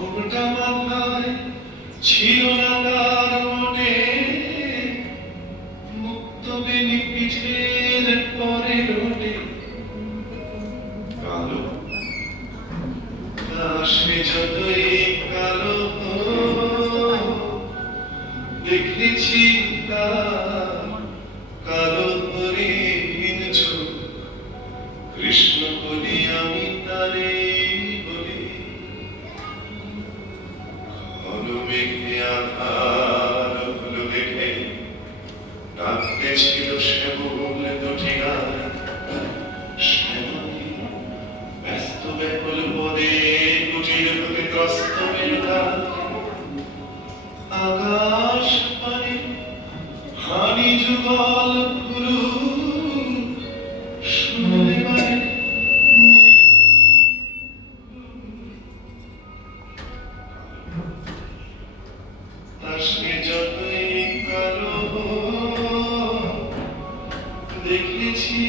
মুখটা মাথায় ছিল না তার মোটে, মুক্ত বেনি পিঠের পরে রোটে। কালো সে যতই কালো, দেখেছি তার কালো হরিণ চোখ। কৃষ্ণ বলি আমি তারে বলি, ঘন মেঘে আধার হলো দেখে ডাকতেছিল শ্যামল দুটি গান। শ্যামলী ব্যস্ত ব্যাকুল পদে কুটির হতে ত্রস্ত মেলা। আকাশ পানে হানি যুগল ফুরু শুনলে মানে তার সে যতই কালো, দেখেছি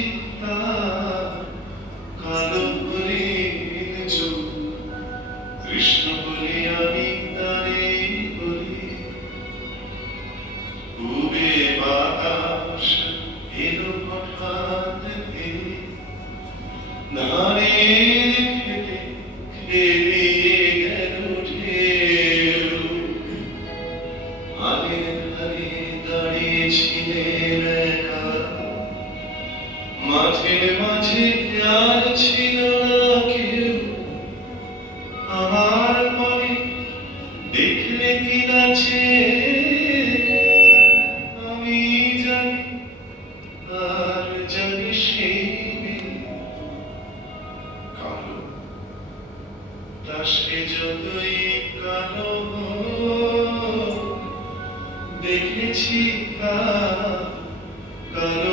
তার কালো হরিণ চোখ। কৃষ্ণ বলি আমি তারে বলি, পূবে বাতাস এলো হঠাৎ ধেয়ে, ধানের খেতে খেলিয়ে গেল ঢেউ। আলের ধারে দাঁড়িয়েছিলেন একা, মাঝে মাঝে আর ছিল না কেউ। আমার মনে দেখলে কি নাচে আমি জানি, আর জানি সেই মেয়ে। কালো তা সে যতই কালো, দেখেছি তার কালো